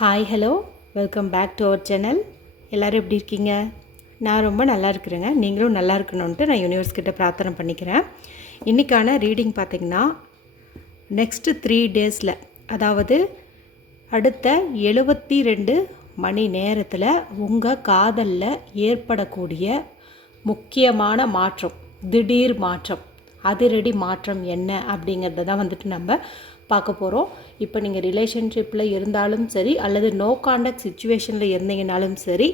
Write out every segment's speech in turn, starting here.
Hi hello welcome back to our channel. எல்லோரும் எப்படி இருக்கீங்க? நான் ரொம்ப நல்லா இருக்கிறேங்க. நீங்களும் நல்லா இருக்கணுன்ட்டு நான் யூனிவர்ஸ் கிட்ட பிரார்த்தனை பண்ணிக்கிறேன். இன்றைக்கான ரீடிங் பார்த்திங்கன்னா நெக்ஸ்ட்டு 3 டேஸில், அதாவது அடுத்த 72 மணி நேரத்தில் உங்கள் காதலில் ஏற்படக்கூடிய முக்கியமான மாற்றம், திடீர் மாற்றம், அதிரடி மாற்றம் என்ன அப்படிங்கிறத தான் வந்துட்டு நம்ம பார்க்க போகிறோம். இப்போ நீங்கள் ரிலேஷன்ஷிப்பில் இருந்தாலும் சரி அல்லது நோ கான்டாக்ட் சுச்சுவேஷனில் இருந்தீங்கனாலும் சரி,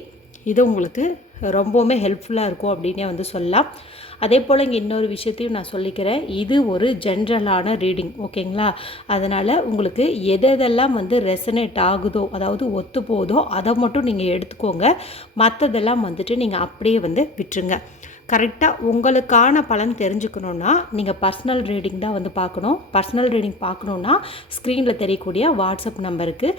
இது உங்களுக்கு ரொம்பவுமே ஹெல்ப்ஃபுல்லாக இருக்கும் அப்படின்னே வந்து சொல்லலாம். அதே போல் இங்கே இன்னொரு விஷயத்தையும் நான் சொல்லிக்கிறேன். இது ஒரு ஜென்ரலான ரீடிங், ஓகேங்களா? அதனால் உங்களுக்கு எதெல்லாம் வந்து ரெசனேட் ஆகுதோ, அதாவது ஒத்து போதோ அதை மட்டும் நீங்கள் எடுத்துக்கோங்க. மற்றதெல்லாம் வந்துட்டு நீங்கள் அப்படியே வந்து விட்டுருங்க. கரெக்டாக உங்களுக்கான பலன் தெரிஞ்சுக்கணுன்னா நீங்கள் பர்சனல் ரீடிங் தான் வந்து பார்க்கணும். பர்சனல் ரீடிங் பார்க்கணுன்னா ஸ்க்ரீனில் தெரியக்கூடிய வாட்ஸ்அப் நம்பருக்கு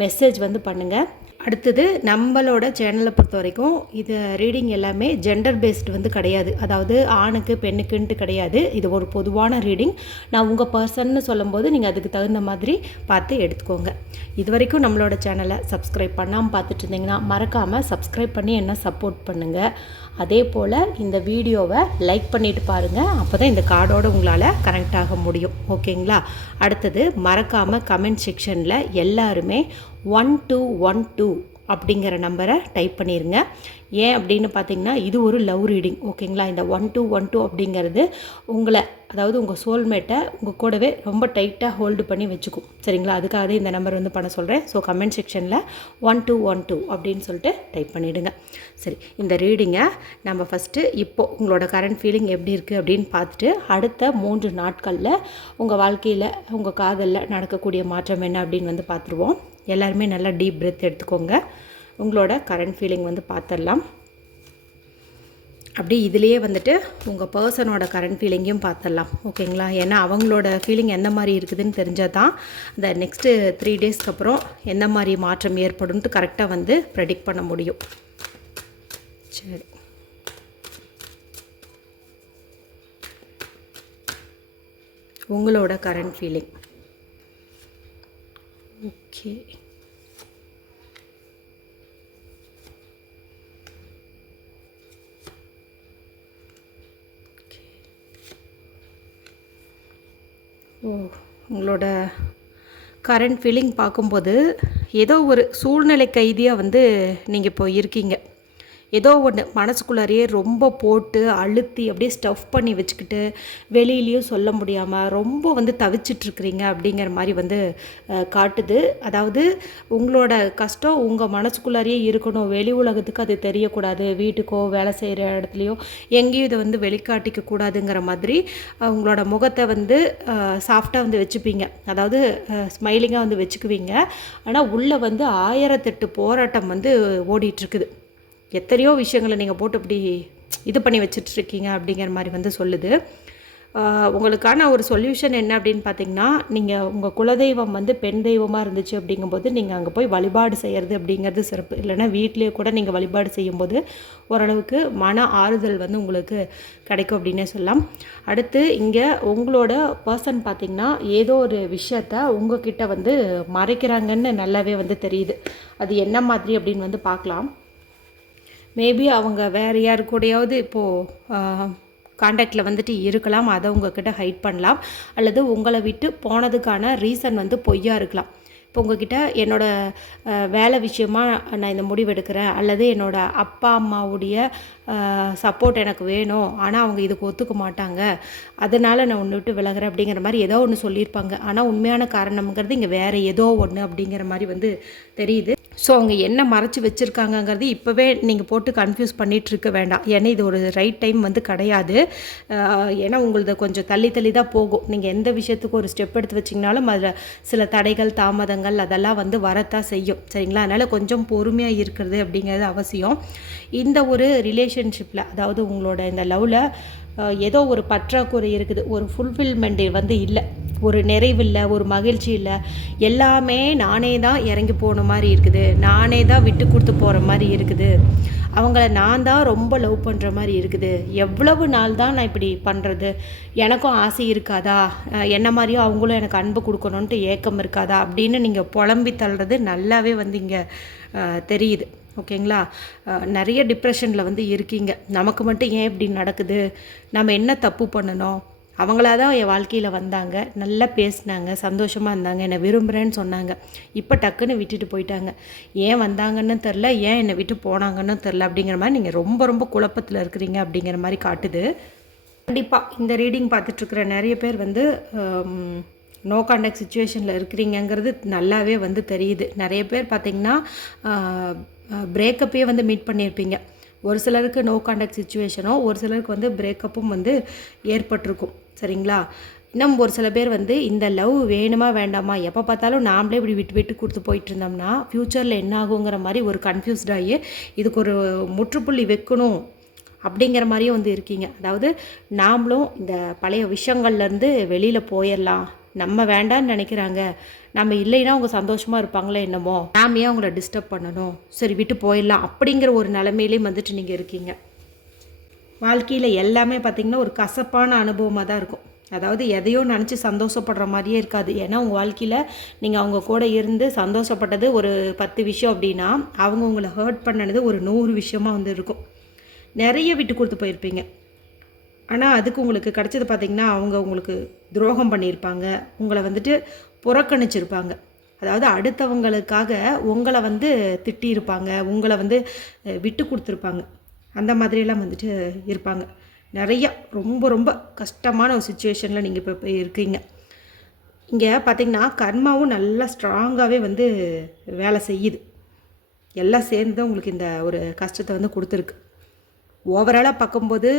மெசேஜ் வந்து பண்ணுங்கள். அடுத்தது நம்மளோட சேனலை பொறுத்த வரைக்கும் இது ரீடிங் எல்லாமே ஜெண்டர் பேஸ்டு வந்து கிடையாது. அதாவது ஆணுக்கு பெண்ணுக்குன்ட்டு கிடையாது. இது ஒரு பொதுவான ரீடிங். நான் உங்கள் பர்சன்னு சொல்லும்போது நீங்கள் அதுக்கு தகுந்த மாதிரி பார்த்து எடுத்துக்கோங்க. இது வரைக்கும் நம்மளோட சேனலை சப்ஸ்கிரைப் பண்ணாமல் பார்த்துட்டு இருந்தீங்கன்னா மறக்காமல் சப்ஸ்கிரைப் பண்ணி என்ன சப்போர்ட் பண்ணுங்கள். அதே போல் இந்த வீடியோவை லைக் பண்ணிவிட்டு பாருங்கள். அப்போ தான் இந்த கார்டோடு உங்களால் கனெக்ட் ஆக முடியும், ஓகேங்களா? அடுத்தது மறக்காமல் கமெண்ட் செக்ஷனில் எல்லாருமே 1212 அப்படிங்கிற நம்பரை டைப் பண்ணிடுங்க. ஏன் அப்படின்னு பார்த்தீங்கன்னா இது ஒரு லவ் ரீடிங், ஓகேங்களா? இந்த 1212 அப்படிங்கிறது உங்களை, அதாவது உங்கள் சோல்மேட்டை உங்கள் கூடவே ரொம்ப டைட்டாக ஹோல்டு பண்ணி வச்சுக்கும், சரிங்களா? அதுக்காக இந்த நம்பர் வந்து பண்ண சொல்கிறேன். ஸோ கமெண்ட் செக்ஷனில் 1212 அப்படின்னு சொல்லிட்டு டைப் பண்ணிவிடுங்க. சரி, இந்த ரீடிங்கை நம்ம ஃபஸ்ட்டு இப்போது உங்களோட கரண்ட் ஃபீலிங் எப்படி இருக்குது அப்படின்னு பார்த்துட்டு அடுத்த 3 நாட்களில் உங்கள் வாழ்க்கையில் உங்கள் காதலில் நடக்கக்கூடிய மாற்றம் என்ன அப்படின்னு வந்து பார்த்துருவோம். எல்லாருமே நல்லா டீப் பிரெத் எடுத்துக்கோங்க. உங்களோட கரண்ட் ஃபீலிங் வந்து பார்த்துடலாம். அப்படி இதுலேயே வந்துட்டு உங்கள் பர்சனோட கரண்ட் ஃபீலிங்கையும் பார்த்துடலாம், ஓகேங்களா? ஏன்னா அவங்களோட ஃபீலிங் எந்த மாதிரி இருக்குதுன்னு தெரிஞ்சால் தான் இந்த நெக்ஸ்ட்டு 3 டேஸ்க்கு அப்புறம் எந்த மாதிரி மாற்றம் ஏற்படும்ட்டு கரெக்டாக வந்து ப்ரெடிக்ட் பண்ண முடியும். சரி, உங்களோட கரண்ட் ஃபீலிங் ஓகே. உங்களோட கரண்ட் ஃபீலிங் பார்க்கும்போது ஏதோ ஒரு சூழ்நிலை கைதியாக வந்து நீங்கள் இப்போ இருக்கீங்க. ஏதோ ஒன்று மனசுக்குள்ளாரையே ரொம்ப போட்டு அழுத்தி அப்படியே ஸ்டஃப் பண்ணி வச்சுக்கிட்டு வெளியிலையும் சொல்ல முடியாமல் ரொம்ப வந்து தவிச்சிட்ருக்குறீங்க அப்படிங்கிற மாதிரி வந்து காட்டுது. அதாவது உங்களோட கஷ்டம் உங்கள் மனசுக்குள்ளாரையே இருக்கணும், வெளி உலகத்துக்கு அது தெரியக்கூடாது, வீட்டுக்கோ வேலை செய்கிற இடத்துலையோ எங்கேயும் இதை வந்து வெளிக்காட்டிக்க கூடாதுங்கிற மாதிரி உங்களோட முகத்தை வந்து சாஃப்டாக வந்து வச்சுப்பீங்க, அதாவது ஸ்மைலிங்காக வந்து வச்சுக்குவீங்க. ஆனால் உள்ளே வந்து 1008 போராட்டம் வந்து ஓடிட்டுருக்குது. எத்தனையோ விஷயங்களை நீங்கள் போட்டு இப்படி இது பண்ணி வச்சிட்ருக்கீங்க அப்படிங்கிற மாதிரி வந்து சொல்லுது. உங்களுக்கான ஒரு சொல்யூஷன் என்ன அப்படின்னு பார்த்தீங்கன்னா, நீங்கள் உங்கள் குலதெய்வம் வந்து பெண் தெய்வமாக இருந்துச்சு அப்படிங்கும்போது நீங்கள் அங்கே போய் வழிபாடு செய்கிறது அப்படிங்கிறது சிறப்பு. இல்லைன்னா வீட்டிலேயே கூட நீங்கள் வழிபாடு செய்யும்போது ஓரளவுக்கு மன ஆறுதல் வந்து உங்களுக்கு கிடைக்கும் அப்படின்னே சொல்லலாம். அடுத்து இங்கே உங்களோட பர்சன் பார்த்திங்கன்னா ஏதோ ஒரு விஷயத்த உங்ககிட்ட வந்து மறைக்கிறாங்கன்னு நல்லாவே வந்து தெரியுது. அது என்ன மாதிரி அப்படின்னு வந்து பார்க்கலாம். மேபி அவங்க வேறு யாரு கூடயாவது இப்போது காண்டாக்டில் வந்துட்டு இருக்கலாம், அதை உங்கள்கிட்ட ஹைட் பண்ணலாம். அல்லது உங்களை விட்டு போனதுக்கான ரீசன் வந்து பொய்யா இருக்கலாம். இப்போ உங்ககிட்ட என்னோடய வேலை விஷயமாக நான் இந்த முடிவு எடுக்கிறேன், அல்லது என்னோடய அப்பா அம்மாவுடைய சப்போர்ட் எனக்கு வேணும், ஆனால் அவங்க இதுக்கு ஒத்துக்க மாட்டாங்க, அதனால் நான் ஒன்று விட்டு விலகிறேன் அப்படிங்கிற மாதிரி ஏதோ ஒன்று சொல்லியிருப்பாங்க. ஆனால் உண்மையான காரணம்ங்கிறது இங்கே வேறு ஏதோ ஒன்று அப்படிங்கிற மாதிரி வந்து தெரியுது. ஸோ அவங்க என்ன மறைச்சி வச்சுருக்காங்கங்கிறது இப்போவே நீங்கள் போட்டு கன்ஃபியூஸ் பண்ணிகிட்ருக்க வேண்டாம். ஏன்னா இது ஒரு ரைட் டைம் வந்து கிடையாது. ஏன்னா உங்களது கொஞ்சம் தள்ளி தான் போகும். நீங்கள் எந்த விஷயத்துக்கு ஒரு ஸ்டெப் எடுத்து வச்சிங்கனாலும் அதில் சில தடைகள் தாமதங்கள் அதெல்லாம் வந்து வரத்தான் செய்யும், சரிங்களா? அதனால் கொஞ்சம் பொறுமையாக இருக்கிறது அப்படிங்கிறது அவசியம். இந்த ஒரு ரிலேஷன்ஷிப்பில், அதாவது உங்களோட இந்த லவ்வில் ஏதோ ஒரு பற்றாக்குறை இருக்குது, ஒரு ஃபுல்ஃபில்மெண்ட் வந்து இல்லை. ஒரு நிறைவில்லை, ஒரு மகிழ்ச்சி இல்லை. எல்லாமே நானே தான் இறங்கி போன மாதிரி இருக்குது, நானே தான் விட்டு கொடுத்து போகிற மாதிரி இருக்குது, அவங்கள நான் தான் ரொம்ப லவ் பண்ணுற மாதிரி இருக்குது. எவ்வளவு நாள் தான் நான் இப்படி பண்ணுறது? எனக்கும் ஆசை இருக்காதா? என்ன மாதிரியும் அவங்களும் எனக்கு அன்பு கொடுக்கணுன்ட்டு ஏக்கம் இருக்காதா அப்படின்னு நீங்கள் புலம்பி தள்ளுறது நல்லாவே வந்து இங்கே தெரியுது. ஓகேங்களா? நிறைய டிப்ரெஷனில் வந்து இருக்கீங்க. நமக்கு மட்டும் ஏன் இப்படி நடக்குது? நம்ம என்ன தப்பு பண்ணணும்? அவங்களா தான் என் வாழ்க்கையில் வந்தாங்க, நல்லா பேசினாங்க, சந்தோஷமாக இருந்தாங்க, என்னை விரும்புகிறேன்னு சொன்னாங்க. இப்போ டக்குன்னு விட்டுட்டு போயிட்டாங்க. ஏன் வந்தாங்கன்னு தெரில, ஏன் என்னை விட்டு போனாங்கன்னு தெரில அப்படிங்கிற மாதிரி நீங்கள் ரொம்ப ரொம்ப குழப்பத்தில் இருக்கிறீங்க அப்படிங்கிற மாதிரி காட்டுது. கண்டிப்பாக இந்த ரீடிங் பார்த்துட்ருக்குற நிறைய பேர் வந்து நோ கான்டாக்ட் சுச்சுவேஷனில் இருக்கிறீங்கிறது நல்லாவே வந்து தெரியுது. நிறைய பேர் பார்த்திங்கன்னா பிரேக்கப்பே வந்து மீட் பண்ணியிருப்பீங்க. ஒரு சிலருக்கு நோ கான்டாக்ட் சுச்சுவேஷனோ, ஒரு சிலருக்கு வந்து பிரேக்கப்பும் வந்து ஏற்பட்டிருக்கும். சரிங்களா? இன்னும் ஒரு சில பேர் வந்து இந்த லவ் வேணுமா வேண்டாமா, எப்போ பார்த்தாலும் நாமளே இப்படி விட்டு விட்டு கொடுத்து போயிட்டு இருந்தோம்னா ஃப்யூச்சரில் என்ன ஆகுங்கிற மாதிரி ஒரு கன்ஃபியூஸ்டாகி இதுக்கு ஒரு முற்றுப்புள்ளி வைக்கணும் அப்படிங்கிற மாதிரியும் வந்து இருக்கீங்க. அதாவது நாமளும் இந்த பழைய விஷயங்கள்லேருந்து வெளியில் போயிடலாம், நம்ம வேண்டான்னு நினைக்கிறாங்க, நம்ம இல்லைன்னா அவங்க சந்தோஷமாக இருப்பாங்களே என்னமோ, நாம ஏன் அவங்கள டிஸ்டர்ப் பண்ணணும், சரி விட்டு போயிடலாம் அப்படிங்கிற ஒரு நிலைமையிலேயும் வந்துட்டு நீங்கள் இருக்கீங்க. வாழ்க்கையில் எல்லாமே பார்த்திங்கன்னா ஒரு கசப்பான அனுபவமாக தான் இருக்கும். அதாவது எதையோ நினச்சி சந்தோஷப்படுற மாதிரியே இருக்காது. ஏன்னா உங்கள் வாழ்க்கையில் நீங்கள் அவங்க கூட இருந்து சந்தோஷப்பட்டது ஒரு 10 விஷயம் அப்படின்னா, அவங்க உங்களை ஹர்ட் பண்ணது ஒரு 100 விஷயமாக வந்து இருக்கும். நிறைய விட்டு கொடுத்து போயிருப்பீங்க. ஆனால் அதுக்கு உங்களுக்கு கிடச்சது பார்த்திங்கன்னா, அவங்க உங்களுக்கு துரோகம் பண்ணியிருப்பாங்க, உங்களை வந்துட்டு புறக்கணிச்சிருப்பாங்க. அதாவது அடுத்தவங்களுக்காக உங்களை வந்து திட்டியிருப்பாங்க, உங்களை வந்து விட்டு கொடுத்துருப்பாங்க. அந்த மாதிரியெல்லாம் வந்துட்டு இருப்பாங்க. நிறைய ரொம்ப ரொம்ப கஷ்டமான ஒரு சுச்சுவேஷனில் நீங்கள் இப்போ இருக்கீங்க. இங்கே பார்த்திங்கன்னா கர்மாவும் நல்லா ஸ்ட்ராங்காகவே வந்து வேலை செய்யுது. எல்லாம் சேர்ந்து தான் உங்களுக்கு இந்த ஒரு கஷ்டத்தை வந்து கொடுத்துருக்கு. ஓவராலாக பார்க்கும்போது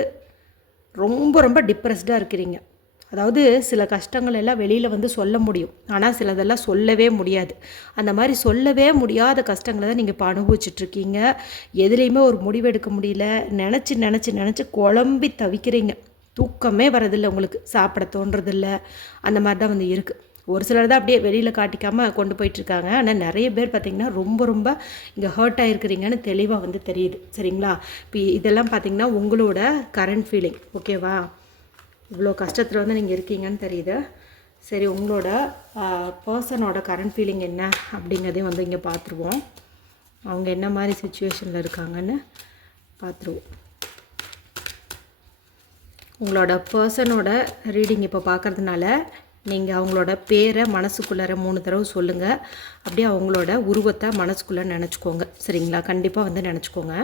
ரொம்ப ரொம்ப டிப்ரெஸ்டாக இருக்கிறீங்க. அதாவது சில கஷ்டங்கள் எல்லாம் வெளியில் வந்து சொல்ல முடியும், ஆனால் சிலதெல்லாம் சொல்லவே முடியாது. அந்த மாதிரி சொல்லவே முடியாத கஷ்டங்களை தான் நீங்கள் இப்போ அனுபவிச்சிட்ருக்கீங்க. எதுலேயுமே ஒரு முடிவு எடுக்க முடியல, நினச்சி நினச்சி நினச்சி குழம்பி தவிக்கிறீங்க. தூக்கமே வரதில்லை, உங்களுக்கு சாப்பிட தோன்றதில்ல, அந்த மாதிரி தான் வந்து இருக்குது. ஒரு சிலர் தான் அப்படியே வெளியில் காட்டிக்காமல் கொண்டு போயிட்டுருக்காங்க. ஆனால் நிறைய பேர் பார்த்திங்கன்னா ரொம்ப ரொம்ப இங்கே ஹர்ட் ஆகிருக்கிறீங்கன்னு தெளிவாக வந்து தெரியுது. சரிங்களா? இப்போ இதெல்லாம் பார்த்திங்கன்னா உங்களோட கரண்ட் ஃபீலிங். ஓகேவா? இவ்வளோ கஷ்டத்தில் வந்து நீங்கள் இருக்கீங்கன்னு தெரியுது. சரி, உங்களோட பர்சனோட கரண்ட் ஃபீலிங் என்ன அப்படிங்கிறதையும் வந்து இங்கே பார்த்துருவோம். அவங்க என்ன மாதிரி சுச்சுவேஷனில் இருக்காங்கன்னு பார்த்துருவோம். உங்களோட பர்சனோட ரீடிங் இப்போ பார்க்குறதுனால நீங்கள் அவங்களோட பேரை மனசுக்குள்ளார 3 தடவை சொல்லுங்கள். அப்படியே அவங்களோட உருவத்தை மனசுக்குள்ளே நினச்சிக்கோங்க. சரிங்களா? கண்டிப்பாக வந்து நினச்சிக்கோங்க.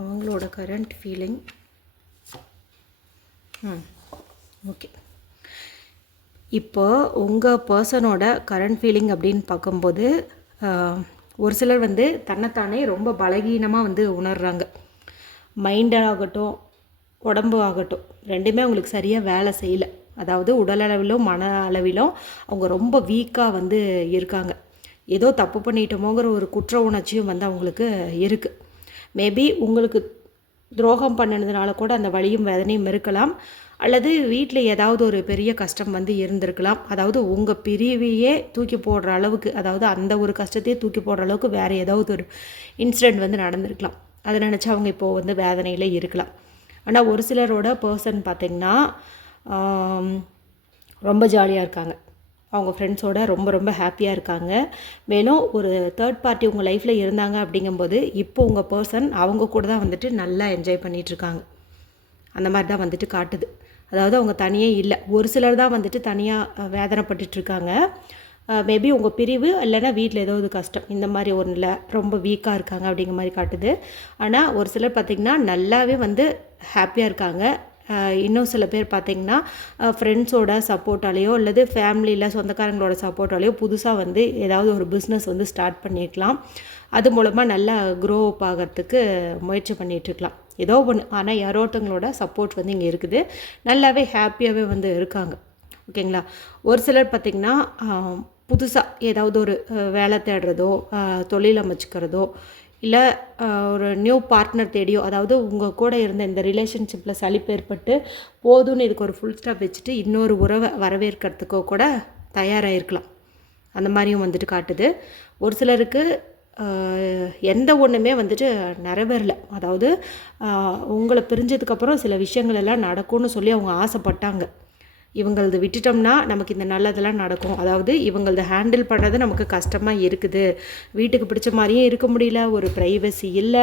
அவங்களோட கரண்ட் ஃபீலிங். ஓகே, இப்போ உங்கள் பர்சனோட கரண்ட் ஃபீலிங் அப்படின்னு பார்க்கும்போது ஒரு சிலர் வந்து தன்னைத்தானே ரொம்ப பலகீனமாக வந்து உணர்கிறாங்க. மைண்டாகட்டும் உடம்பு ஆகட்டும் ரெண்டுமே அவங்களுக்கு சரியாக வேலை செய்யலை. அதாவது உடல் அளவிலும் மன அளவிலும் அவங்க ரொம்ப வீக்காக வந்து இருக்காங்க. ஏதோ தப்பு பண்ணிட்டோமோங்கிற ஒரு குற்ற உணர்ச்சியும் வந்து அவங்களுக்கு இருக்குது. மேபி உங்களுக்கு துரோகம் பண்ணினதுனால கூட அந்த வலியும் வேதனையும் இருக்கலாம். அல்லது வீட்டில் ஏதாவது ஒரு பெரிய கஷ்டம் வந்து இருந்திருக்கலாம். அதாவது உங்கள் பிரிவையே தூக்கி போடுற அளவுக்கு, அதாவது அந்த ஒரு கஷ்டத்தையே தூக்கி போடுற அளவுக்கு வேறு ஏதாவது ஒரு இன்சிடெண்ட் வந்து நடந்திருக்கலாம். அதை நினச்சி அவங்க இப்போது வந்து வேதனையில் இருக்கலாம். ஆனால் ஒரு சிலரோட பர்சன் பார்த்திங்கன்னா ரொம்ப ஜாலியாக இருக்காங்க. அவங்க ஃப்ரெண்ட்ஸோட ரொம்ப ரொம்ப ஹாப்பியாக இருக்காங்க. மேலும் ஒரு தேர்ட் பார்ட்டி உங்கள் லைஃப்பில் இருந்தாங்க அப்படிங்கும்போது இப்போ உங்கள் பர்சன் அவங்க கூட தான் வந்துட்டு நல்லா என்ஜாய் பண்ணிகிட்ருக்காங்க. அந்த மாதிரி தான் வந்துட்டு காட்டுது. அதாவது அவங்க தனியே இல்லை, ஒரு சிலர் தான் வந்துட்டு தனியாக வேதனைப்பட்டுட்ருக்காங்க. மேபி உங்கள் பிரிவு இல்லைன்னா வீட்டில் ஏதாவது கஷ்டம் இந்த மாதிரி ஒன்றில் ரொம்ப வீக்காக இருக்காங்க அப்படிங்கிற மாதிரி காட்டுது. ஆனால் ஒரு சிலர் பார்த்திங்கன்னா நல்லாவே வந்து ஹாப்பியாக இருக்காங்க. இன்னும் சில பேர் பார்த்திங்கன்னா ஃப்ரெண்ட்ஸோட சப்போர்ட்டாலேயோ அல்லது ஃபேமிலியில் சொந்தக்காரங்களோட சப்போர்ட்டாலேயோ புதுசாக வந்து ஏதாவது ஒரு பிஸ்னஸ் வந்து ஸ்டார்ட் பண்ணியிருக்கலாம். அது மூலமாக நல்லா க்ரோ அப் ஆகிறதுக்கு முயற்சி பண்ணிகிட்ருக்கலாம், ஏதோ ஒன்று. ஆனால் யாரோ ஒருத்தவங்களோட சப்போர்ட் வந்து இங்கே இருக்குது, நல்லாவே ஹாப்பியாகவே வந்து இருக்காங்க. ஓகேங்களா? ஒரு சிலர் பார்த்திங்கன்னா புதுசாக ஏதாவது ஒரு வேலை தேடுறதோ, தொழில் அமைச்சிக்கிறதோ, இல்லை ஒரு நியூ பார்ட்னர் தேடியோ, அதாவது உங்கள் கூட இருந்த இந்த ரிலேஷன்ஷிப்பில் சலிப்பு ஏற்பட்டு போதும்னு இதுக்கு ஒரு ஃபுல் ஸ்டாப் வச்சுட்டு இன்னொரு உறவை வரவேற்கிறதுக்கோ கூட தயாராகிருக்கலாம். அந்த மாதிரியும் வந்துட்டு காட்டுது. ஒரு சிலருக்கு எந்த ஒன்றுமே வந்துட்டு நிறைவேறல. அதாவது உங்களை பிரிஞ்சதுக்கப்புறம் சில விஷயங்கள் எல்லாம் நடக்கும்னு சொல்லி அவங்க ஆசைப்பட்டாங்க. இவங்களது விட்டுட்டோம்னா நமக்கு இந்த நல்லதெல்லாம் நடக்கும். அதாவது இவங்களது ஹேண்டில் பண்ணுறது நமக்கு கஷ்டமாக இருக்குது, வீட்டுக்கு பிடிச்ச மாதிரியே இருக்க முடியல, ஒரு ப்ரைவசி இல்லை,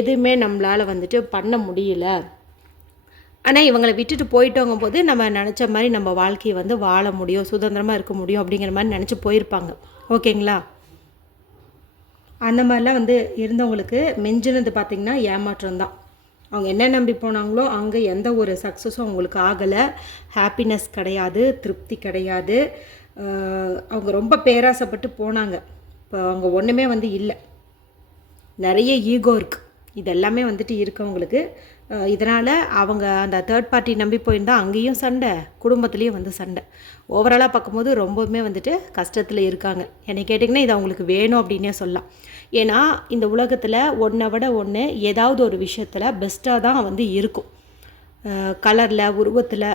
எதுவுமே நம்மளால் வந்துட்டு பண்ண முடியல. ஆனால் இவங்களை விட்டுட்டு போயிட்டோங்க போது நம்ம நினச்ச மாதிரி நம்ம வாழ்க்கையை வந்து வாழ முடியும், சுதந்திரமாக இருக்க முடியும் அப்படிங்கிற மாதிரி நினச்சி போயிருப்பாங்க. ஓகேங்களா? அந்த மாதிரிலாம் வந்து இருந்தவங்களுக்கு மிஞ்சினது பார்த்திங்கன்னா ஏமாற்றம் தான். அவங்க என்ன நம்பி போனாங்களோ அங்கே எந்த ஒரு சக்ஸஸும் அவங்களுக்கு ஆகலை. ஹாப்பினஸ் கிடையாது, திருப்தி கிடையாது. அவங்க ரொம்ப பேராசைப்பட்டு போனாங்க. இப்போ அவங்க ஒன்றுமே வந்து இல்லை. நிறைய ஈகோ இருக்குது. இதெல்லாமே வந்துட்டு இருக்கவங்களுக்கு. இதனால் அவங்க அந்த தேர்ட் பார்ட்டி நம்பி போயிருந்தால் அங்கேயும் சண்டை, குடும்பத்துலேயும் வந்து சண்டை. ஓவராலாக பார்க்கும்போது ரொம்பவுமே வந்துட்டு கஷ்டத்தில் இருக்காங்க. என்னை கேட்டிங்கன்னா இது அவங்களுக்கு வேணும் அப்படின்னே சொல்லலாம். ஏன்னா இந்த உலகத்தில் ஒன்றை விட ஒன்று ஏதாவது ஒரு விஷயத்தில் பெஸ்ட்டாக தான் வந்து இருக்கும். கலரில், உருவத்தில்,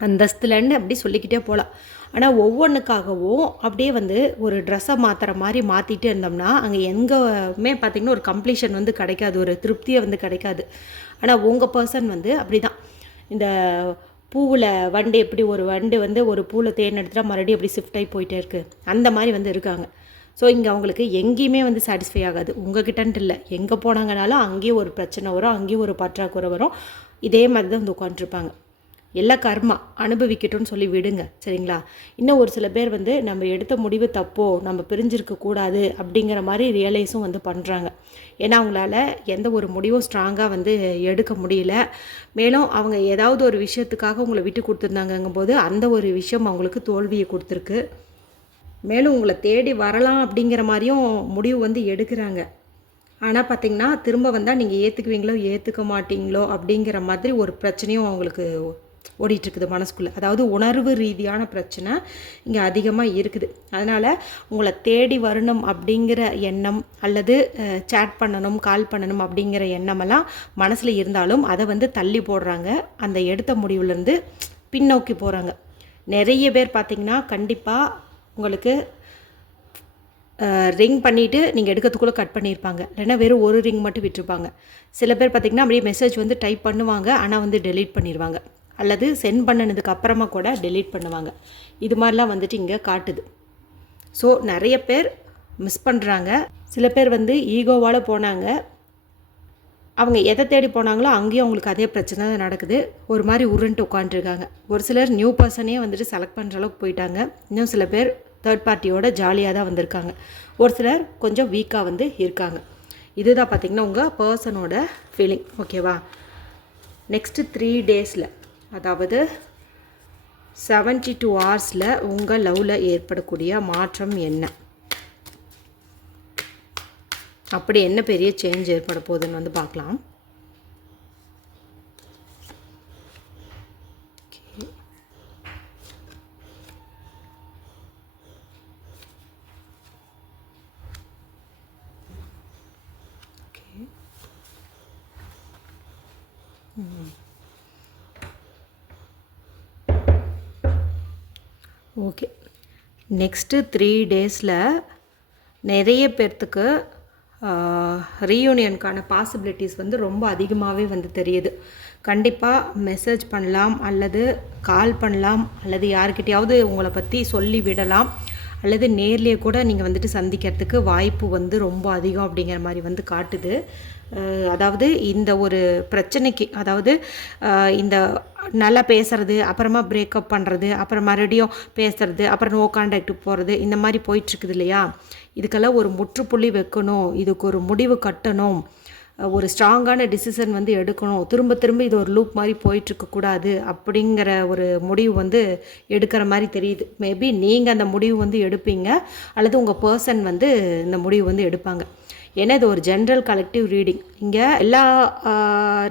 அந்தஸ்துலன்னு அப்படி சொல்லிக்கிட்டே போகலாம். ஆனால் ஒவ்வொன்றுக்காகவும் அப்படியே வந்து ஒரு ட்ரெஸ்ஸை மாற்றுற மாதிரி மாற்றிட்டே இருந்தோம்னா அங்கே எங்கேயுமே பார்த்திங்கன்னா ஒரு கம்ப்ளீஷன் வந்து கிடைக்காது, ஒரு திருப்தியை வந்து கிடைக்காது. ஆனால் உங்கள் பர்சன் வந்து அப்படி தான். இந்த பூவில் வண்டு எப்படி ஒரு வண்டு வந்து ஒரு பூவில் தேன் எடுத்துகிட்டா மறுபடியும் அப்படி ஷிஃப்ட் ஆகி போயிட்டே இருக்குது, அந்த மாதிரி வந்து இருக்காங்க. ஸோ இங்கே அவங்களுக்கு எங்கேயுமே வந்து சாட்டிஸ்ஃபை ஆகாது. உங்ககிட்டன்ட்டு இல்லை, எங்கே போனாங்கனாலும் அங்கேயும் ஒரு பிரச்சனை வரும், அங்கேயும் ஒரு பற்றாக்குறை வரும். இதே மாதிரி தான் வந்து உட்காந்துருப்பாங்க. எல்லா கர்மா அனுபவிக்கட்டும்னு சொல்லி விடுங்க, சரிங்களா? இன்னும் ஒரு சில பேர் வந்து நம்ம எடுத்த முடிவு தப்போ, நம்ம பிரிஞ்சிருக்கக்கூடாது அப்படிங்கிற மாதிரி ரியலைஸும் வந்து பண்ணுறாங்க. ஏன்னா அவங்களால எந்த ஒரு முடிவும் ஸ்ட்ராங்காக வந்து எடுக்க முடியல. மேலும் அவங்க ஏதாவது ஒரு விஷயத்துக்காக உங்களை விட்டு கொடுத்துருந்தாங்கங்கும் போது அந்த ஒரு விஷயம் அவங்களுக்கு தோல்வியை கொடுத்துருக்கு. மேலும் உங்களை தேடி வரலாம் அப்படிங்கிற மாதிரியும் முடிவு வந்து எடுக்கிறாங்க. ஆனால் பார்த்திங்கன்னா திரும்ப வந்தால் நீங்கள் ஏற்றுக்குவீங்களோ ஏற்றுக்க மாட்டிங்களோ அப்படிங்கிற மாதிரி ஒரு பிரச்சனையும் அவங்களுக்கு ஓடிட்டுருக்குது மனசுக்குள்ளே. அதாவது உணர்வு ரீதியான பிரச்சனை இங்கே அதிகமாக இருக்குது. அதனால் உங்களை தேடி வரணும் அப்படிங்கிற எண்ணம், அல்லது சேட் பண்ணணும், கால் பண்ணணும் அப்படிங்கிற எண்ணமெல்லாம் மனசில் இருந்தாலும் அதை வந்து தள்ளி போடுறாங்க. அந்த எடுத்த முடிவுலேருந்து பின்னோக்கி போகிறாங்க. நிறைய பேர் பார்த்திங்கன்னா கண்டிப்பாக உங்களுக்கு ரிங் பண்ணிவிட்டு நீங்கள் எடுக்கிறதுக்குள்ளே கட் பண்ணியிருப்பாங்க, இல்லைன்னா வெறும் ஒரு ரிங் மட்டும் விட்டுருப்பாங்க. சில பேர் பார்த்திங்கன்னா அப்படியே மெசேஜ் வந்து டைப் பண்ணுவாங்க, ஆனால் வந்து டெலீட் பண்ணிடுவாங்க, அல்லது சென்ட் பண்ணினதுக்கு அப்புறமா கூட டெலீட் பண்ணுவாங்க. இது மாதிரிலாம் வந்துட்டு இங்கே காட்டுது. ஸோ நிறைய பேர் மிஸ் பண்ணுறாங்க. சில பேர் வந்து ஈகோவால் போனாங்க, அவங்க எதை தேடி போனாங்களோ அங்கேயும் அவங்களுக்கு அதே பிரச்சனை தான் நடக்குது. ஒரு மாதிரி உருன்ட்டு உட்காந்துருக்காங்க. ஒரு சிலர் நியூ பர்சனே வந்துட்டு செலக்ட் பண்ணுற அளவுக்கு போயிட்டாங்க. இன்னும் சில பேர் தேர்ட் பார்ட்டியோட ஜாலியாக தான் வந்திருக்காங்க. ஒரு சிலர் கொஞ்சம் வீக்காக வந்து இருக்காங்க. இதுதான் பார்த்திங்கன்னா உங்கள் பர்சனோட ஃபீலிங். ஓகேவா? நெக்ஸ்ட்டு 3 டேஸில், அதாவது 72 ஹவர்ஸில் உங்கள் லவ்வில் ஏற்படக்கூடிய மாற்றம் என்ன? அப்படி என்ன பெரிய சேஞ்ச் ஏற்பட போகுதுன்னு வந்து பார்க்கலாம். ஓகே, நெக்ஸ்ட்டு 3 டேஸில் நிறைய பேர்த்துக்கு ரீயூனியனுக்கான பாசிபிலிட்டிஸ் வந்து ரொம்ப அதிகமாகவே வந்து தெரியுது. கண்டிப்பாக மெசேஜ் பண்ணலாம், அல்லது கால் பண்ணலாம், அல்லது யார்கிட்டையாவது உங்களை பற்றி சொல்லி விடலாம், அல்லது நேர்லேயே கூட நீங்கள் வந்துட்டு சந்திக்கிறதுக்கு வாய்ப்பு வந்து ரொம்ப அதிகம் அப்படிங்கிற மாதிரி வந்து காட்டுது. அதாவது இந்த ஒரு பிரச்சனைக்கு, அதாவது இந்த நல்லா பேசுகிறது, அப்புறமா பிரேக்கப் பண்ணுறது, அப்புறம் மறுபடியும் பேசுகிறது, அப்புறம் நோ கான்டாக்டுக்கு போகிறது, இந்த மாதிரி போயிட்டுருக்குது இல்லையா? இதுக்கெல்லாம் ஒரு முற்றுப்புள்ளி வைக்கணும், இதுக்கு ஒரு முடிவு கட்டணும், ஒரு ஸ்ட்ராங்கான டிசிஷன் வந்து எடுக்கணும், திரும்ப திரும்ப இது ஒரு லூப் மாதிரி போயிட்டுருக்கக்கூடாது அப்படிங்கிற ஒரு முடிவு வந்து எடுக்கிற மாதிரி தெரியுது. மேபி நீங்கள் அந்த முடிவு வந்து எடுப்பீங்க, அல்லது உங்கள் பர்சன் வந்து இந்த முடிவு வந்து எடுப்பாங்க. ஏன்னா இது ஒரு ஜென்ரல் கலெக்டிவ் ரீடிங். இங்கே எல்லா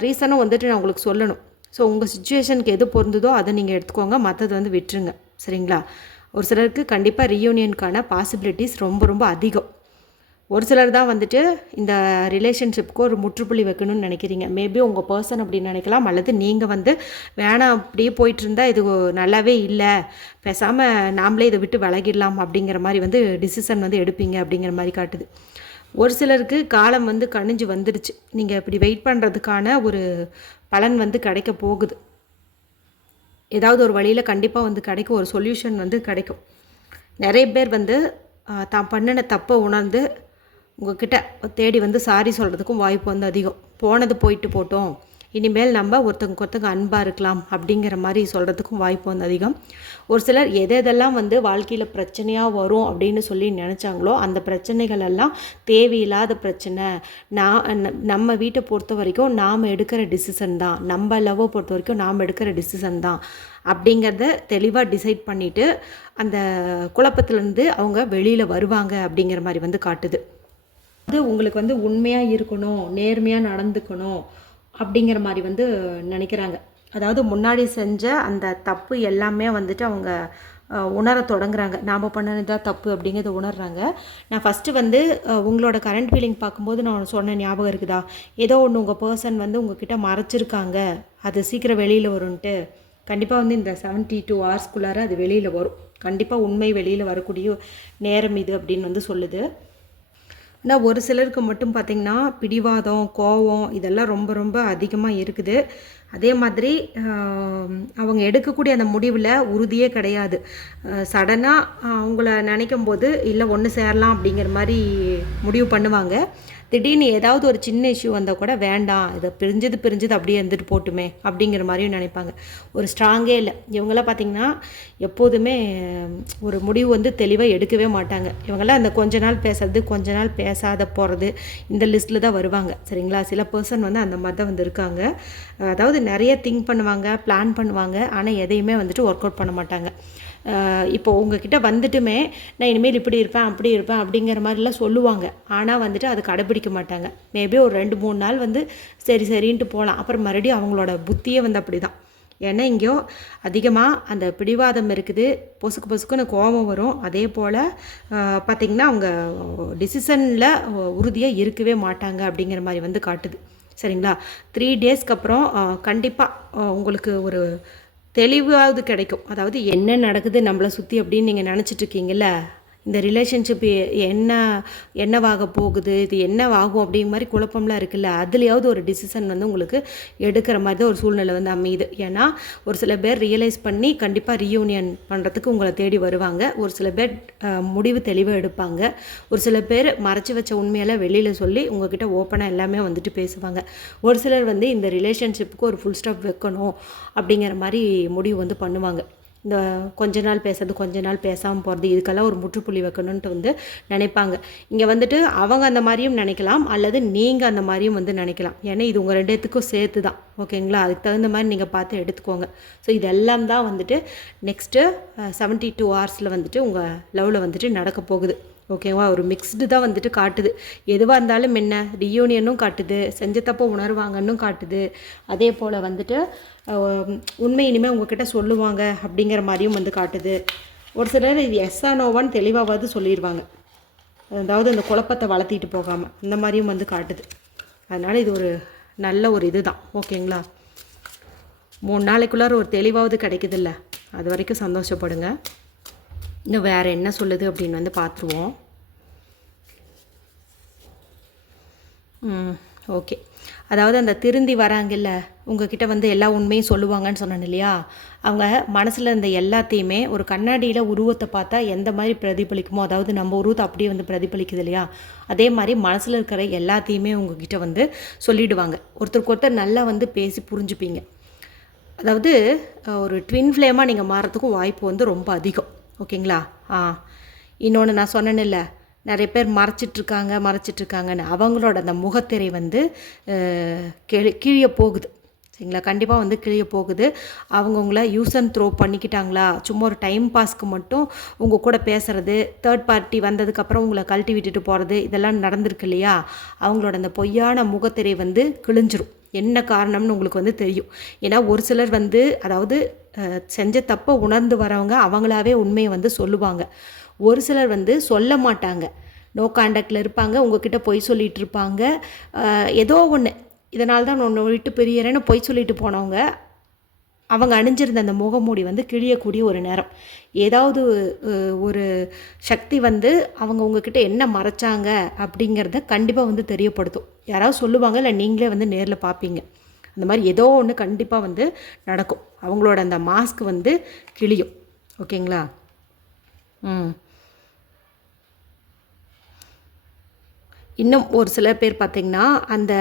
ரீசனும் வந்துட்டு நான் உங்களுக்கு சொல்லணும். ஸோ உங்கள் சுச்சுவேஷனுக்கு எது பொருந்ததோ அதை நீங்கள் எடுத்துக்கோங்க, மற்றது வந்து விட்டுருங்க, சரிங்களா? ஒரு சிலருக்கு கண்டிப்பாக ரீயூனியனுக்கான பாசிபிலிட்டிஸ் ரொம்ப ரொம்ப அதிகம். ஒரு சிலர் தான் வந்துட்டு இந்த ரிலேஷன்ஷிப்புக்கு ஒரு முற்றுப்புள்ளி வைக்கணும்னு நினைக்கிறீங்க. மேபி உங்கள் பர்சன் அப்படின்னு நினைக்கலாம், அல்லது நீங்கள் வந்து வேணாம் அப்படியே போயிட்டு இருந்தால் இது நல்லாவே இல்லை, பேசாமல் நாமளே இதை விட்டு விலகிடலாம் அப்படிங்கிற மாதிரி வந்து டிசிஷன் வந்து எடுப்பீங்க அப்படிங்கிற மாதிரி காட்டுது. ஒரு சிலருக்கு காலம் வந்து கணிஞ்சு வந்துடுச்சு, நீங்கள் இப்படி வெயிட் பண்ணுறதுக்கான ஒரு பலன் வந்து கிடைக்க போகுது. ஏதாவது ஒரு வழியில் கண்டிப்பாக வந்து கிடைக்கும், ஒரு சொல்யூஷன் வந்து கிடைக்கும். நிறைய பேர் வந்து தான் பண்ணின தப்பை உணர்ந்து உங்கள்கிட்ட தேடி வந்து சாரி சொல்கிறதுக்கும் வாய்ப்பு வந்து அதிகம். போனது போயிட்டு போட்டோம், இனிமேல் நம்ம ஒருத்தங்க அன்பாக இருக்கலாம் அப்படிங்கிற மாதிரி சொல்கிறதுக்கும் வாய்ப்பு வந்து அதிகம். ஒரு சிலர் எதெல்லாம் வந்து வாழ்க்கையில் பிரச்சனையாக வரும் அப்படின்னு சொல்லி நினச்சாங்களோ அந்த பிரச்சனைகள் எல்லாம் தேவையில்லாத பிரச்சனை, நம்ம வீட்டை பொறுத்த வரைக்கும் நாம் எடுக்கிற டிசிஷன் தான், நம்ம லவ்வை பொறுத்த வரைக்கும் நாம் எடுக்கிற டிசிஷன் தான் அப்படிங்கிறத தெளிவாக டிசைட் பண்ணிவிட்டு அந்த குழப்பத்திலேருந்து அவங்க வெளியில் வருவாங்க அப்படிங்கிற மாதிரி வந்து காட்டுது. அது உங்களுக்கு வந்து உண்மையாக இருக்கணும், நேர்மையாக நடந்துக்கணும் அப்படிங்கிற மாதிரி வந்து நினைக்கிறாங்க. அதாவது முன்னாடி செஞ்ச அந்த தப்பு எல்லாமே வந்துட்டு அவங்க உணர தொடங்குறாங்க. நாம் பண்ணதான் தப்பு அப்படிங்கிறத உணர்றாங்க. நான் ஃபஸ்ட்டு வந்து உங்களோட கரண்ட் ஃபீலிங் பார்க்கும்போது நான் சொன்ன ஞாபகம் இருக்குதா, ஏதோ ஒன்று உங்கள் பர்சன் வந்து உங்ககிட்ட மறைச்சிருக்காங்க, அது சீக்கிரம் வெளியில் வரும்ன்ட்டு. கண்டிப்பாக வந்து இந்த 72 ஹவர்ஸ்க்குள்ளார அது வெளியில் வரும். கண்டிப்பாக உண்மை வெளியில் வரக்கூடிய நேரம் இது அப்படின்னு வந்து சொல்லுது. ஆனால் ஒரு சிலருக்கு மட்டும் பார்த்திங்கன்னா பிடிவாதம், கோபம் இதெல்லாம் ரொம்ப ரொம்ப அதிகமாக இருக்குது. அதே மாதிரி அவங்க எடுக்கக்கூடிய அந்த முடிவில் உறுதியே கிடையாது. சடனாக அவங்கள நினைக்கும் போது இல்லை ஒன்று சேரலாம் அப்படிங்கிற மாதிரி முடிவு பண்ணுவாங்க. திடீர்னு ஏதாவது ஒரு சின்ன இஷ்யூ வந்தால் கூட வேண்டாம், இதை பிரிஞ்சது அப்படியே இருந்துட்டு போட்டுமே அப்படிங்கிற மாதிரியும் நினைப்பாங்க. ஒரு ஸ்ட்ராங்கே இல்லை. இவங்களாம் பார்த்திங்கன்னா எப்போதுமே ஒரு முடிவு வந்து தெளிவாக எடுக்கவே மாட்டாங்க. இவங்களாம் அந்த கொஞ்ச நாள் பேசுறது, கொஞ்ச நாள் பேசாத போகிறது, இந்த லிஸ்ட்டில் தான் வருவாங்க. சரிங்களா? சில பர்சன் வந்து அந்த மாதிரி தான் வந்து இருக்காங்க. அதாவது நிறைய திங்க் பண்ணுவாங்க, பிளான் பண்ணுவாங்க, ஆனால் எதையுமே வந்துட்டு ஒர்க் அவுட் பண்ண மாட்டாங்க. இப்போ உங்ககிட்ட வந்துட்டுமே நான் இனிமேல் இப்படி இருப்பேன் அப்படி இருப்பேன் அப்படிங்கிற மாதிரிலாம் சொல்லுவாங்க. ஆனால் வந்துட்டு அது கடைப்பிடிக்க மாட்டாங்க. மேபி ஒரு 2-3 நாள் வந்து சரின்ட்டு போகலாம். அப்புறம் மறுபடியும் அவங்களோட புத்தியே வந்து அப்படி தான். ஏன்னா இங்கேயோ அதிகமாக அந்த பிடிவாதம் இருக்குது, பொசுக்குன்னு கோபம் வரும். அதே போல் பார்த்திங்கன்னா அவங்க டிசிஷனில் உறுதியாக இருக்கவே மாட்டாங்க அப்படிங்கிற மாதிரி வந்து காட்டுது. சரிங்களா? 3 டேஸ்க்கு அப்புறம் கண்டிப்பாக உங்களுக்கு ஒரு தெளிவாவது கிடைக்கும். அதாவது என்ன நடக்குது நம்மளை சுற்றி அப்படின்னு நீங்கள் நினச்சிட்ருக்கீங்கள, இந்த ரிலேஷன்ஷிப் என்னவாக போகுது, இது என்னவாகும் அப்படிங்கிற மாதிரி குழப்பம்லாம் இருக்குல்ல, அதுலேயாவது ஒரு டிசிஷன் வந்து உங்களுக்கு எடுக்கிற மாதிரி தான் ஒரு சூழ்நிலை வந்து அமையுது. ஏன்னா ஒரு சில பேர் ரியலைஸ் பண்ணி கண்டிப்பாக ரீயூனியன் பண்ணுறதுக்கு உங்களை தேடி வருவாங்க. ஒரு சில பேர் முடிவு தெளிவாக எடுப்பாங்க. ஒரு சில பேர் மறைச்சி வச்ச உண்மையெல்லாம் வெளியில் சொல்லி உங்ககிட்ட ஓப்பனாக எல்லாமே வந்துட்டு பேசுவாங்க. ஒரு சிலர் வந்து இந்த ரிலேஷன்ஷிப்புக்கு ஒரு ஃபுல் ஸ்டாப் வைக்கணும் அப்படிங்கிற மாதிரி முடிவு வந்து பண்ணுவாங்க. இந்த கொஞ்ச நாள் பேசுறது, கொஞ்ச நாள் பேசாமல் போகிறது, இதுக்கெல்லாம் ஒரு முற்றுப்புள்ளி வைக்கணுன்ட்டு வந்து நினைப்பாங்க. இங்கே வந்துட்டு அவங்க அந்த மாதிரியும் நினைக்கலாம், அல்லது நீங்கள் அந்த மாதிரியும் வந்து நினைக்கலாம். ஏன்னா இது உங்கள் 2 பேத்துக்கும் சேர்த்து தான். ஓகேங்களா? அதுக்கு தகுந்த மாதிரி நீங்கள் பார்த்து எடுத்துக்கோங்க. ஸோ இதெல்லாம் தான் வந்துட்டு நெக்ஸ்ட்டு 72 ஹவர்ஸில் வந்துட்டு உங்கள் லவ்வில் வந்துட்டு நடக்க போகுது. ஓகேவா? ஒரு மிக்ஸ்டு தான் வந்துட்டு காட்டுது. எதுவாக இருந்தாலும் என்ன ரீயூனியனும் காட்டுது, செஞ்ச தப்போ உணர்வாங்கன்னு காட்டுது. அதே போல் வந்துட்டு உண்மை இனிமேல் உங்ககிட்ட சொல்லுவாங்க அப்படிங்கிற மாதிரியும் வந்து காட்டுது. ஒரு சிலர் இது எஸ்ஸா நோவான்னு தெளிவாவது சொல்லிடுவாங்க. அதாவது அந்த குழப்பத்தை வளர்த்திட்டு போகாமல் இந்த மாதிரியும் வந்து காட்டுது. அதனால் இது ஒரு நல்ல ஒரு இது தான். ஓகேங்களா? 3 நாளைக்குள்ளார ஒரு தெளிவாவது கிடைக்குதில்ல, அது வரைக்கும் சந்தோஷப்படுங்க. இன்னும் வேறு என்ன சொல்லுது அப்படின்னு வந்து பார்த்துருவோம். ஓகே. அதாவது அந்த திருந்தி வராங்கல்ல, உங்ககிட்ட வந்து எல்லா உண்மையும் சொல்லுவாங்கன்னு சொன்னேன் இல்லையா, அவங்க மனசில் இருந்த எல்லாத்தையுமே ஒரு கண்ணாடியில் உருவத்தை பார்த்தா எந்த மாதிரி பிரதிபலிக்குமோ, அதாவது நம்ம உருவத்தை அப்படியே வந்து பிரதிபலிக்குது இல்லையா, அதே மாதிரி மனசில் இருக்கிற எல்லாத்தையுமே உங்ககிட்ட வந்து சொல்லிவிடுவாங்க. ஒருத்தருக்கு நல்லா வந்து பேசி புரிஞ்சுப்பீங்க. அதாவது ஒரு ட்வின் ஃப்ளேமாக நீங்கள் மாறத்துக்கும் வாய்ப்பு வந்து ரொம்ப அதிகம். ஓகேங்களா? இன்னொன்று நான் சொன்னேன்ல, நிறைய பேர் மறைச்சிட்ருக்காங்கன்னு, அவங்களோட அந்த முகத்திரை வந்து கீழே போகுது. சரிங்களா? கண்டிப்பாக வந்து கிளிய போகுது. அவங்கவுங்கள யூஸ் அண்ட் த்ரோ பண்ணிக்கிட்டாங்களா, சும்மா ஒரு டைம் பாஸ்க்கு மட்டும் உங்கள் கூட பேசுகிறது, தேர்ட் பார்ட்டி வந்ததுக்கப்புறம் உங்களை கழட்டி விட்டுட்டு போகிறது, இதெல்லாம் நடந்திருக்கு இல்லையா, அவங்களோட அந்த பொய்யான முகத்திரை வந்து கிழிஞ்சிரும். என்ன காரணம்னு உங்களுக்கு வந்து தெரியும். ஏன்னா ஒரு சிலர் வந்து அதாவது செஞ்ச தப்பை உணர்ந்து வரவங்க அவங்களாவே உண்மையை வந்து சொல்லுவாங்க. ஒரு சிலர் வந்து சொல்ல மாட்டாங்க, நோ காண்டாக்டில் இருப்பாங்க, உங்ககிட்ட பொய் சொல்லிகிட்டு இருப்பாங்க. ஏதோ ஒன்று, இதனால தான் நான் உன்னை விட்டு பிரியறேன்னு பொய் சொல்லிட்டு போனவங்க அவங்க அணிஞ்சிருந்த அந்த முகமூடி வந்து கிழியக்கூடிய ஒரு நேரம், ஏதாவது ஒரு சக்தி வந்து அவங்க உங்ககிட்ட என்ன மறைச்சாங்க அப்படிங்கிறத கண்டிப்பாக வந்து தெரியப்படுத்தும். யாராவது சொல்லுவாங்க, இல்லை நீங்களே வந்து நேரில் பார்ப்பீங்க. அந்த மாதிரி ஏதோ ஒன்று கண்டிப்பாக வந்து நடக்கும். அவங்களோட அந்த மாஸ்க் வந்து கிழியும். ஓகேங்களா? இன்னும் ஒரு சில பேர் பார்த்திங்கன்னா அந்த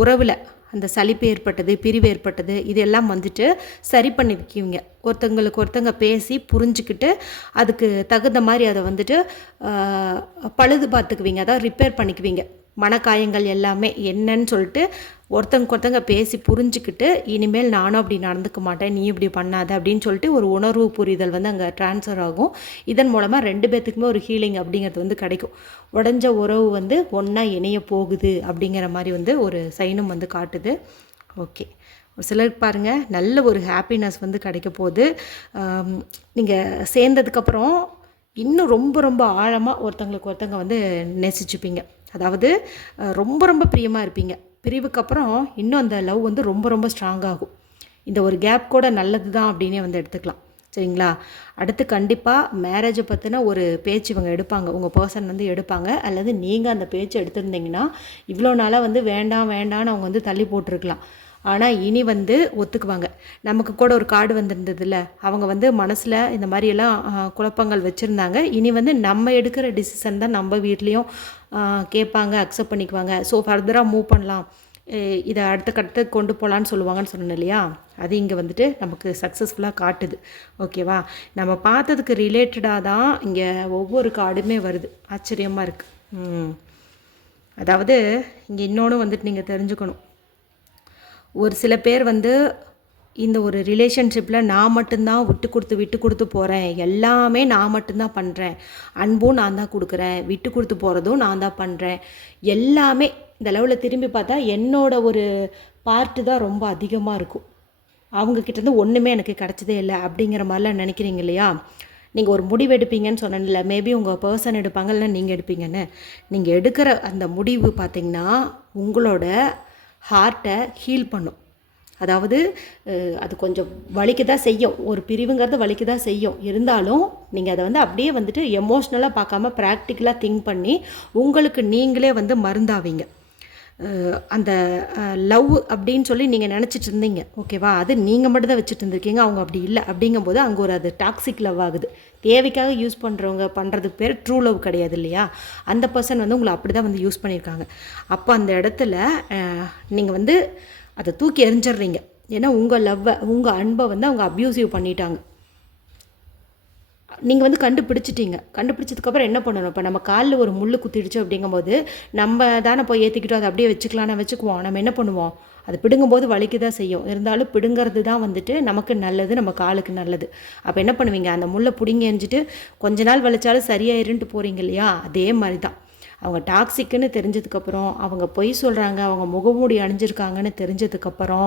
உறவில் அந்த சலிப்பு ஏற்பட்டது, பிரிவு ஏற்பட்டது, இதெல்லாம் வந்துட்டு சரி பண்ணி வைக்குவீங்க. ஒருத்தங்களுக்கு ஒருத்தங்க பேசி புரிஞ்சுக்கிட்டு அதுக்கு தகுந்த மாதிரி அதை வந்துட்டு பழுது பார்த்துக்குவீங்க, அதாவது ரிப்பேர் பண்ணிக்குவீங்க. மனக்காயங்கள் எல்லாமே என்னன்னு சொல்லிட்டு ஒருத்தங்க பேசி புரிஞ்சுக்கிட்டு, இனிமேல் நானும் அப்படி நடந்துக்க மாட்டேன், நீ இப்படி பண்ணாத அப்படின்னு சொல்லிட்டு ஒரு உணர்வு புரிதல் வந்து அங்கே ட்ரான்ஸ்ஃபர் ஆகும். இதன் மூலமாக 2 பேர்த்துக்குமே ஒரு ஹீலிங் அப்படிங்கிறது வந்து கிடைக்கும். உடஞ்ச உறவு வந்து ஒன்றா இணைய போகுது அப்படிங்கிற மாதிரி வந்து ஒரு சைனும் வந்து காட்டுது. ஓகே, ஒரு சிலருக்கு பாருங்கள், நல்ல ஒரு ஹாப்பினஸ் வந்து கிடைக்க போகுது. நீங்கள் சேர்ந்ததுக்கப்புறம் இன்னும் ரொம்ப ரொம்ப ஆழமாக ஒருத்தங்களுக்கு ஒருத்தங்க வந்து நேசிச்சுப்பீங்க. அதாவது ரொம்ப ரொம்ப பிரியமாக இருப்பீங்க. பிரிவுக்கு அப்புறம் இன்னும் அந்த லவ் வந்து ரொம்ப ரொம்ப ஸ்ட்ராங்காகும். இந்த ஒரு கேப் கூட நல்லது தான் அப்படின்னே வந்து எடுத்துக்கலாம். சரிங்களா? அடுத்து கண்டிப்பாக மேரேஜை பற்றின ஒரு பேச்சு இவங்க எடுப்பாங்க, உங்கள் பர்சன் வந்து எடுப்பாங்க. அல்லது நீங்கள் அந்த பேச்சு எடுத்திருந்தீங்கன்னா இவ்வளோ நாளாக வந்து வேண்டாம் வேண்டான்னு அவங்க வந்து தள்ளி போட்டிருக்கலாம். ஆனால் இனி வந்து ஒத்துக்குவாங்க. நமக்கு கூட ஒரு கார்டு வந்திருந்ததில்ல, அவங்க வந்து மனசில் இந்த மாதிரியெல்லாம் குழப்பங்கள் வச்சுருந்தாங்க. இனி வந்து நம்ம எடுக்கிற டிசிஷன் தான் நம்ம வீட்லேயும் கேட்பாங்க, அக்செப்ட் பண்ணிக்குவாங்க. ஸோ ஃபர்தராக மூவ் பண்ணலாம், இதை அடுத்த கட்டத்துக்கு கொண்டு போகலான்னு சொல்லுவாங்கன்னு சொன்னேன் இல்லையா? அது இங்கே வந்துட்டு நமக்கு சக்ஸஸ்ஃபுல்லாக காட்டுது. ஓகேவா? நம்ம பார்த்ததுக்கு ரிலேட்டடாக தான் இங்கே ஒவ்வொரு கார்டுமே வருது. ஆச்சரியமாக இருக்குது. அதாவது இங்கே இன்னொன்று வந்துட்டு நீங்கள் தெரிஞ்சுக்கணும். ஒரு சில பேர் வந்து இந்த ஒரு ரிலேஷன்ஷிப்பில் நான் மட்டும்தான் விட்டு கொடுத்து போகிறேன், எல்லாமே நான் மட்டும்தான் பண்ணுறேன், அன்பும் நான் தான் கொடுக்குறேன், விட்டு கொடுத்து போகிறதும் நான் தான் பண்ணுறேன், எல்லாமே இந்த லெவலில் திரும்பி பார்த்தா என்னோட ஒரு பார்ட்டு தான் ரொம்ப அதிகமாக இருக்கும், அவங்கக்கிட்டேருந்து ஒன்றுமே எனக்கு கிடச்சதே இல்லை அப்படிங்கிற மாதிரிலாம் நினைக்கிறீங்க இல்லையா? நீங்கள் ஒரு முடிவு எடுப்பீங்கன்னு சொன்னேன்ல, மேபி உங்கள் பர்சன் எடுப்பாங்க, இல்லை நீங்கள் எடுப்பீங்கன்னு. நீங்கள் எடுக்கிற அந்த முடிவு பார்த்திங்கன்னா உங்களோட ஹார்ட்டை ஹீல் பண்ணும். அதாவது அது கொஞ்சம் வலிக்க தான் செய்யும், ஒரு பிரிவுங்கிறது வலிக்க தான் செய்யும். இருந்தாலும் நீங்கள் அதை வந்து அப்படியே வந்துட்டு எமோஷ்னலாக பார்க்காம ப்ராக்டிக்கலாக திங்க் பண்ணி உங்களுக்கு நீங்களே வந்து மருந்தாவீங்க. அந்த லவ் அப்படின்னு சொல்லி நீங்கள் நினச்சிட்டு இருந்தீங்க, ஓகேவா? அது நீங்கள் மட்டும் தான் வச்சுட்டு இருந்திருக்கீங்க, அவங்க அப்படி இல்லை. அப்படிங்கும்போது அங்கே ஒரு அது டாக்ஸிக் லவ் ஆகுது. தேவைக்காக யூஸ் பண்ணுறவங்க பண்ணுறதுக்கு பேர் ட்ரூ லவ் கிடையாது இல்லையா? அந்த பர்சன் வந்து உங்களை அப்படி தான் வந்து யூஸ் பண்ணியிருக்காங்க. அப்போ அந்த இடத்துல நீங்கள் வந்து அதை தூக்கி எறிஞ்சிட்றீங்க. ஏன்னா உங்கள் லவ்வை, உங்கள் அன்பை வந்து அவங்க அப்யூசிவ் பண்ணிட்டாங்க. நீங்கள் வந்து கண்டுபிடிச்சிட்டிங்க. கண்டுபிடிச்சதுக்கப்புறம் என்ன பண்ணணும்? இப்போ நம்ம காலில் ஒரு முள் குத்திடுச்சு அப்படிங்கும்போது நம்ம தானே போய் ஏற்றிக்கிட்டோம், அதை அப்படியே வச்சுக்கலான்னு வச்சுக்குவோம். நம்ம என்ன பண்ணுவோம்? அது பிடுங்கும்போது வலிக்க தான் செய்யும். இருந்தாலும் பிடுங்கிறது தான் வந்துட்டு நமக்கு நல்லது, நம்ம காலுக்கு நல்லது. அப்போ என்ன பண்ணுவீங்க? அந்த முள்ளை பிடுங்கி எறிஞ்சிட்டு கொஞ்ச நாள் வலிச்சாலும் சரியாயிருன்ட்டு போகிறீங்க இல்லையா? அதே மாதிரி தான். அவங்க டாக்ஸிக்குன்னு தெரிஞ்சதுக்கப்புறம், அவங்க பொய் சொல்கிறாங்க, அவங்க முகமூடி அணிஞ்சிருக்காங்கன்னு தெரிஞ்சதுக்கப்புறம்,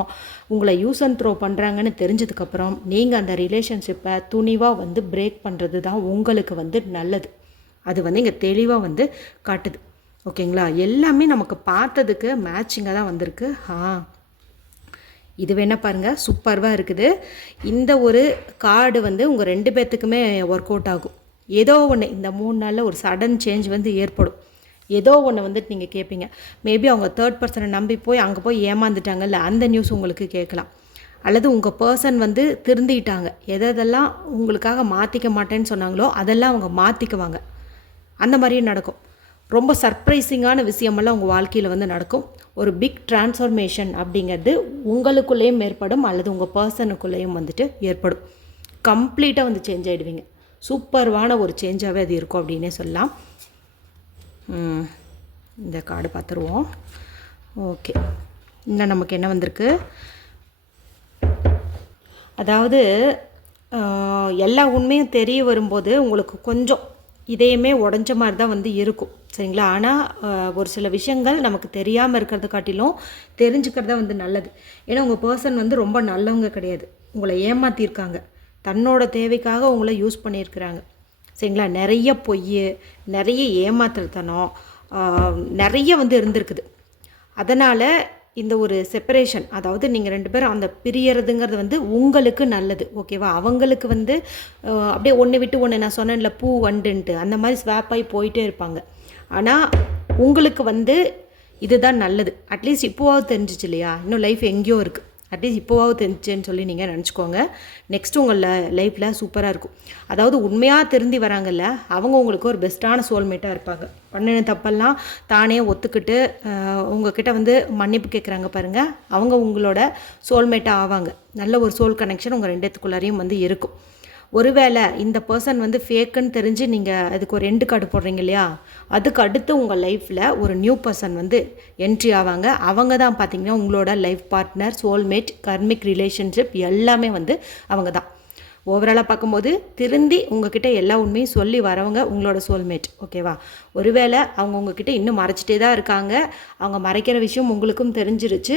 உங்களை யூஸ் அண்ட் த்ரோ பண்ணுறாங்கன்னு தெரிஞ்சதுக்கப்புறம், நீங்கள் அந்த ரிலேஷன்ஷிப்பை துணிவாக வந்து பிரேக் பண்ணுறது தான் உங்களுக்கு வந்து நல்லது. அது வந்து இங்கே தெளிவாக வந்து காட்டுது. ஓகேங்களா? எல்லாமே நமக்கு பார்த்ததுக்கு மேட்சிங்காக தான் வந்திருக்கு. இது வேணால் பாருங்கள், சூப்பர்வாக இருக்குது. இந்த ஒரு கார்டு வந்து உங்கள் 2 பேர்த்துக்குமே ஒர்க் அவுட் ஆகும். ஏதோ ஒன்று இந்த 3 நாளில் ஒரு சடன் சேஞ்ச் வந்து ஏற்படும். ஏதோ ஒன்று வந்துட்டு நீங்கள் கேட்பீங்க. மேபி அவங்க 3rd பர்சனை நம்பி போய் அங்கே போய் ஏமாந்துட்டாங்கல்ல, அந்த நியூஸ் உங்களுக்கு கேட்கலாம். அல்லது உங்கள் பர்சன் வந்து திருந்திட்டாங்க, எதெல்லாம் உங்களுக்காக மாற்றிக்க மாட்டேன்னு சொன்னாங்களோ அதெல்லாம் அவங்க மாற்றிக்குவாங்க. அந்த மாதிரியும் நடக்கும். ரொம்ப சர்ப்ரைசிங்கான விஷயமெல்லாம் உங்கள் வாழ்க்கையில் வந்து நடக்கும். ஒரு பிக் டிரான்ஸ்ஃபர்மேஷன் அப்படிங்கிறது உங்களுக்குள்ளேயும் ஏற்படும், அல்லது உங்கள் பர்சனுக்குள்ளேயும் வந்துட்டு ஏற்படும். கம்ப்ளீட்டாக வந்து சேஞ்ச் ஆகிடுவீங்க. சூப்பர்வான ஒரு சேஞ்சாகவே அது இருக்கும் அப்படின்னே சொல்லலாம். இந்த கார்டு பார்த்துருவோம். ஓகே, இன்னும் நமக்கு என்ன வந்திருக்கு? அதாவது எல்லா உண்மையும் தெரிய வரும்போது உங்களுக்கு கொஞ்சம் இதயமே உடஞ்ச மாதிரி தான் வந்து இருக்கும், சரிங்களா? ஆனால் ஒரு சில விஷயங்கள் நமக்கு தெரியாமல் இருக்கிறத காட்டிலும் தெரிஞ்சுக்கிறதா வந்து நல்லது. ஏன்னா உங்கள் பர்சன் வந்து ரொம்ப நல்லவங்க கிடையாது. உங்களை ஏமாற்றிருக்காங்க, தன்னோட தேவைக்காக உங்களை யூஸ் பண்ணியிருக்கிறாங்க. சரிங்களா? நிறைய பொய், நிறைய ஏமாற்றுத்தனம் நிறைய வந்து இருந்திருக்குது. அதனால் இந்த ஒரு செப்பரேஷன், அதாவது நீங்கள் 2 பேரும் அந்த பிரியறதுங்கிறது வந்து உங்களுக்கு நல்லது. ஓகேவா? அவங்களுக்கு வந்து அப்படியே ஒன்று விட்டு ஒன்று, நான் சொன்னேன்ல பூ வண்டுன்ட்டு, அந்த மாதிரி ஸ்வாப் ஆகி போயிட்டே இருப்பாங்க. ஆனால் உங்களுக்கு வந்து இதுதான் நல்லது. அட்லீஸ்ட் இப்போவாவது தெரிஞ்சிச்சு இல்லையா? இன்னும் லைஃப் எங்கேயோ இருக்குது. அட்லீஸ்ட் இப்போவாவது தெரிஞ்சுன்னு சொல்லி நீங்கள் நினச்சிக்கோங்க. நெக்ஸ்ட்டு உங்கள் லைஃப்பில் சூப்பராக இருக்கும். அதாவது உண்மையாக திருந்தி வராங்கல்ல, அவங்க உங்களுக்கு ஒரு பெஸ்ட்டான சோல்மேட்டாக இருப்பாங்க. பண்ணின தப்பெல்லாம் தானே ஒத்துக்கிட்டு உங்ககிட்ட வந்து மன்னிப்பு கேட்குறாங்க பாருங்கள், அவங்க உங்களோட சோல்மேட்டாக ஆவாங்க. நல்ல ஒரு சோல் கனெக்ஷன் உங்கள் 2 வந்து இருக்கும். ஒருவேளை இந்த பர்சன் வந்து ஃபேக்குன்னு தெரிஞ்சு நீங்கள் அதுக்கு ஒரு எண்டு கார்டு போடுறீங்க இல்லையா, அதுக்கு அடுத்து உங்கள் லைஃப்பில் ஒரு நியூ பர்சன் வந்து என்ட்ரி ஆவாங்க. அவங்க தான் பார்த்திங்கன்னா உங்களோட life partner, soulmate, karmic relationship எல்லாமே வந்து அவங்க தான். ஓவராலாக பார்க்கும்போது திருந்தி உங்ககிட்ட எல்லா உண்மையும் சொல்லி வரவங்க உங்களோட சோல்மேட். ஓகேவா? ஒருவேளை அவங்க உங்ககிட்ட இன்னும் மறைச்சிட்டே தான் இருக்காங்க, அவங்க மறைக்கிற விஷயம் உங்களுக்கும் தெரிஞ்சிருச்சு,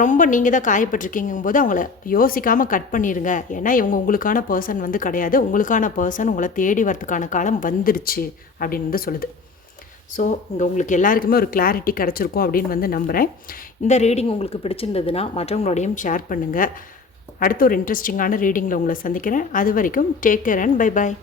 ரொம்ப நீங்கள் தான் காயப்பட்டிருக்கீங்கும் போது அவங்கள யோசிக்காமல் கட் பண்ணிடுங்க. ஏன்னா இவங்க உங்களுக்கான பர்சன் வந்து கிடையாது. உங்களுக்கான பர்சன் உங்களை தேடி வரதுக்கான காலம் வந்துருச்சு அப்படின்னு வந்து சொல்லுது. ஸோ இங்கே உங்களுக்கு எல்லாருக்குமே ஒரு கிளாரிட்டி கிடச்சிருக்கும் அப்படின்னு வந்து நம்புகிறேன். இந்த ரீடிங் உங்களுக்கு பிடிச்சிருந்ததுன்னா மற்றவங்களோடையும் ஷேர் பண்ணுங்கள். அடுத்த ஒரு இன்ட்ரெஸ்டிங்கான ரீடிங்கில் உங்களை சந்திக்கிறேன். அது வரைக்கும் take care and bye bye.